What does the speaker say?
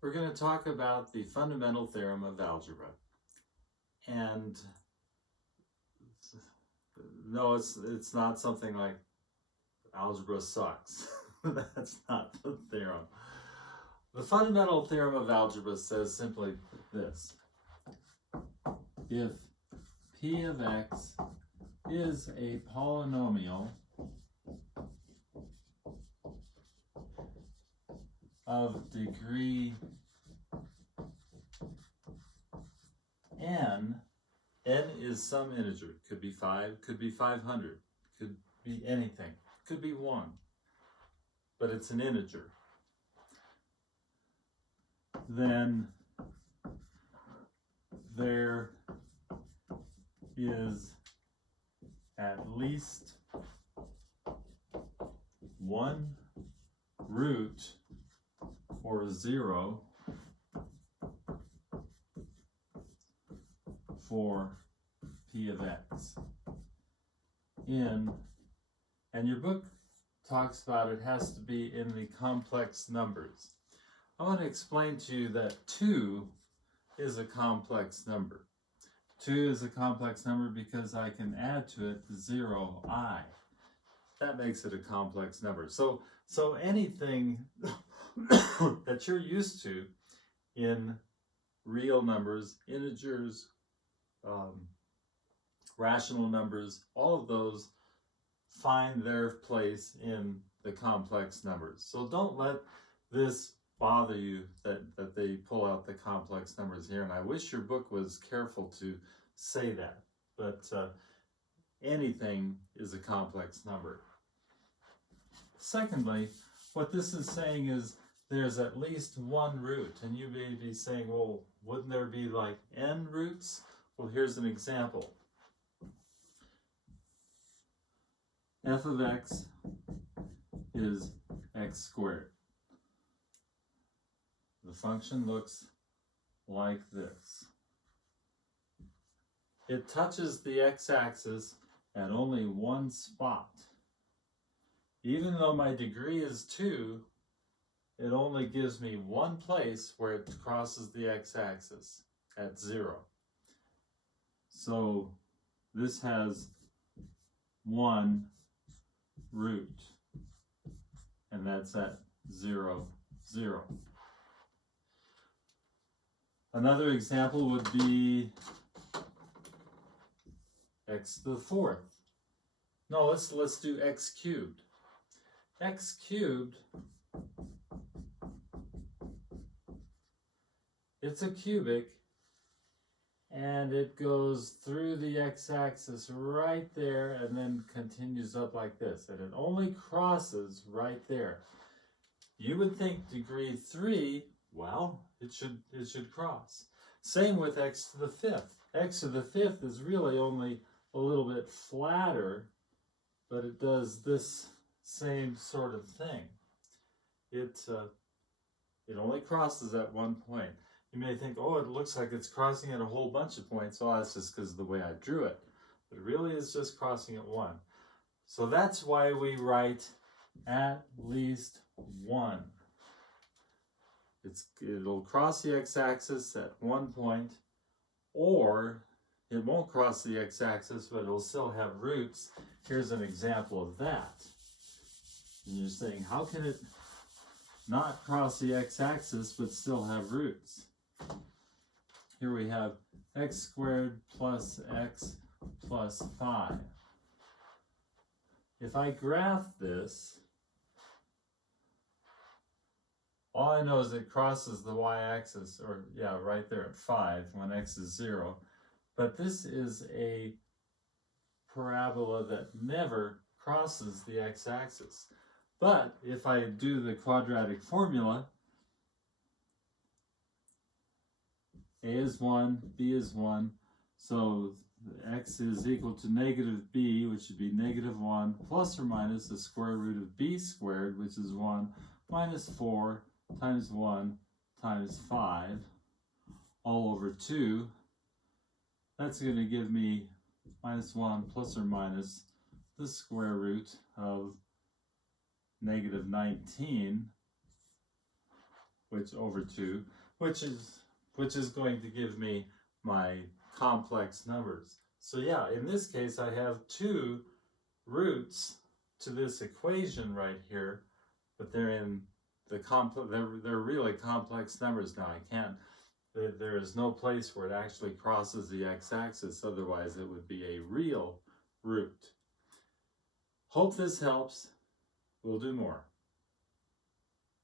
We're going to talk about the fundamental theorem of algebra. And no, it's not something like algebra sucks. That's not the theorem. The fundamental theorem of algebra says simply this. If p of x is a polynomial of degree n is some integer. Could be 5, could be 500, could be anything, could be 1, but it's an integer. Then there is at least one root or 0 for p of x and your book talks about it has to be in the complex numbers. I want to explain to you that 2 is a complex number. 2 is a complex number because I can add to it the 0i. That makes it a complex number. So anything that you're used to in real numbers, integers, rational numbers, all of those find their place in the complex numbers. So don't let this bother you that they pull out the complex numbers here. And I wish your book was careful to say that. But anything is a complex number. Secondly, what this is saying is there's at least one root. And you may be saying, well, wouldn't there be like n roots? Well, here's an example. F of x is x squared. The function looks like this. It touches the x-axis at only one spot. Even though my degree is 2, it only gives me one place where it crosses the x-axis at 0. So this has one root, and that's at 0, 0. Another example would be x to the 4th. No, let's do x cubed. X cubed, it's a cubic, and it goes through the x-axis right there and then continues up like this. And it only crosses right there. You would think degree 3, well, it should cross. Same with x to the 5th. X to the 5th is really only a little bit flatter, but it does this same sort of thing. It only crosses at one point. You may think, oh, it looks like it's crossing at a whole bunch of points. Oh, that's just because of the way I drew it. But it really is just crossing at one. So that's why we write at least one. It'll cross the x-axis at one point, or it won't cross the x-axis, but it'll still have roots. Here's an example of that. And you're saying, how can it not cross the x-axis but still have roots? Here we have x squared plus x plus 5. If I graph this, all I know is it crosses the y-axis, or yeah, right there at 5 when x is 0. But this is a parabola that never crosses the x-axis. But if I do the quadratic formula, a is 1, b is 1, so x is equal to negative b, which would be negative 1, plus or minus the square root of b squared, which is 1, minus 4 times 1 times 5, all over 2. That's going to give me minus 1 plus or minus the square root of negative 19 which over 2, which is going to give me my complex numbers. So yeah, in this case I have 2 roots to this equation right here, but they're in the they're really complex numbers now. I can't, there is no place where it actually crosses the x-axis, otherwise it would be a real root. Hope this helps. We'll do more.